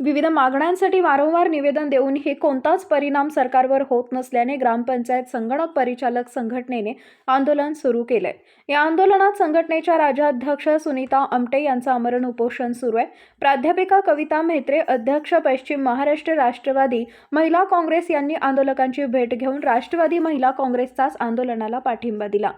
विविध मागण्यांसाठी वारंवार निवेदन देऊनही कोणताच परिणाम सरकारवर होत नसल्याने ग्रामपंचायत संगणक परिचालक संघटनेने आंदोलन सुरू केले या आंदोलनात संघटनेच्या राज्याध्यक्ष सुनीता आमटे यांचं आमरण उपोषण सुरू आहे. प्राध्यापिका कविता म्हेत्रे अध्यक्ष पश्चिम महाराष्ट्र राष्ट्रवादी महिला काँग्रेस यांनी आंदोलकांची भेट घेऊन राष्ट्रवादी महिला काँग्रेसचाच आंदोलनाला पाठिंबा दिला.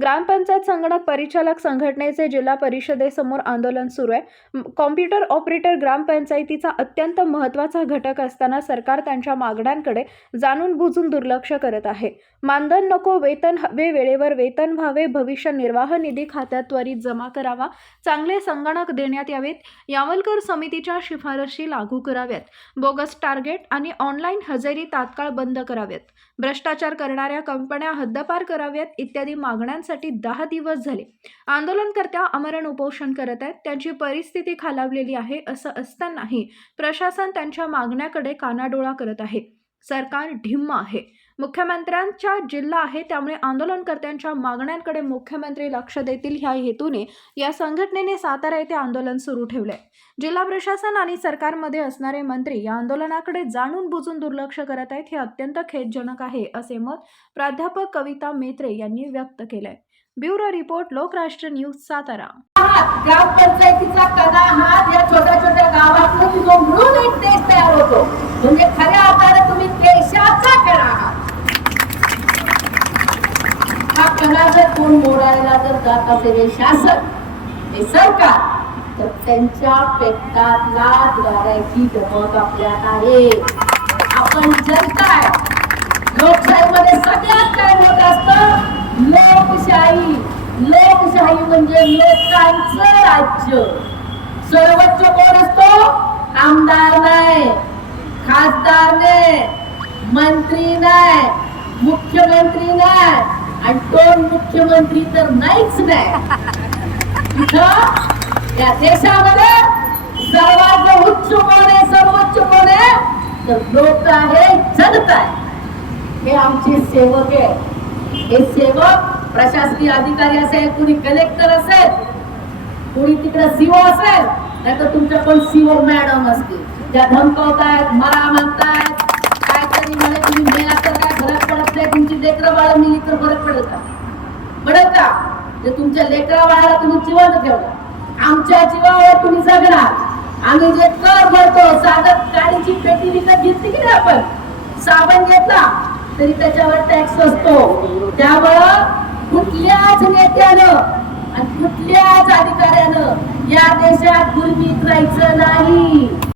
ग्रामपंचायत संगणक परिचालक संघटनेचे जिल्हा परिषदेसमोर आंदोलन सुरू आहे. कॉम्प्युटर ऑपरेटर ग्रामपंचायतीचा अत्यंत महत्त्वाचा घटक असताना सरकार त्यांच्या मागण्यांकडे जाणून बुजून दुर्लक्ष करत आहे. मानधन नको वेतन हवे वेळेवर वेतन व्हावे भविष्य निर्वाह निधी खात्यात त्वरित जमा करावा चांगले संगणक देण्यात यावेत यावलकर समितीच्या शिफारशी लागू कराव्यात बोगस टार्गेट आणि ऑनलाईन हजेरी तात्काळ बंद कराव्यात भ्रष्टाचार करणाऱ्या कंपन्या हद्दपार कराव्यात इत्यादी मागण्यांसाठी दहा दिवस झाले. आंदोलनकर्त्या अमरण उपोषण करत आहेत त्यांची परिस्थिती खालावलेली आहे असं असतानाही प्रशासन त्यांच्या मागण्याकडे कानाडोळा करत आहे. सरकार ढिम्म आहे. मुख्यमंत्र्यांच्या जिल्हा आहे त्यामुळे आंदोलनकर्त्यांच्या मागण्यांकडे मुख्यमंत्री लक्ष देतील ह्या हेतूने या संघटनेने सातारा येथे आंदोलन सुरू ठेवले जिल्हा प्रशासन आणि सरकारमध्ये असणारे मंत्री या आंदोलनाकडे जाणून बुजून दुर्लक्ष करत आहेत हे अत्यंत खेदजनक आहे असे मत प्राध्यापक कविता मेत्रे यांनी व्यक्त केलंय. Bureau report Lokrashtra news Satara. ग्रामपंचायतीचा कणा हा या छोट्या छोट्या गावातून जो मिळून एक देश तयार होतो म्हणजे खऱ्या अर्थाने तुम्ही देशाचा कणा आहात. हा कणा जर कोण मोडायला जर जात असेल हे शासन हे सरकार तर त्यांच्या पेटातला द्वाराची धमक आपल्यात आहे. आपण जनता आहे लोकशाहीमध्ये सगळ्यात काय होत असतं? लोकशाही म्हणजे लोकांचं राज्य. सर्वोच्च कोण असतो? आमदार नाही खासदार नाही मंत्री नाही मुख्यमंत्री नाही. आणि दोन मुख्यमंत्री तर नाहीच नाही. या देशामध्ये सर्वात उच्च कोण आहे सर्वोच्च कोण आहे? तर लोक आहे जनता आहे. हे आमचे सेवक आहे हे सेवक प्रशासकीय अधिकारी असेल कुणी कलेक्टर असेल कुणी तिकडे सीओ असेल नाही तर तुमच्या कोण सीओ मॅडम असतील. त्या धमकवतायत मरा मागतायत काहीतरी म्हणे तुम्ही मेला तर काय फरक पडत नाही तुमची लेकरं बाळ मिली तर फरक पडत का पडत का? ते तुमच्या लेकरा बाळाला तुम्ही जिवंत ठेवला आमच्या जीवावर तुम्ही जगणार. आम्ही जे कर भरतो साधं गाडीची पेटी विकत घेतली की नाही आपण? साबण घेतला तरी त्याच्यावर टॅक्स असतो. त्यामुळं कुठल्याच नेत्यानं आणि कुठल्याच अधिकाऱ्यानं या देशात गुरमीत राहायचं नाही.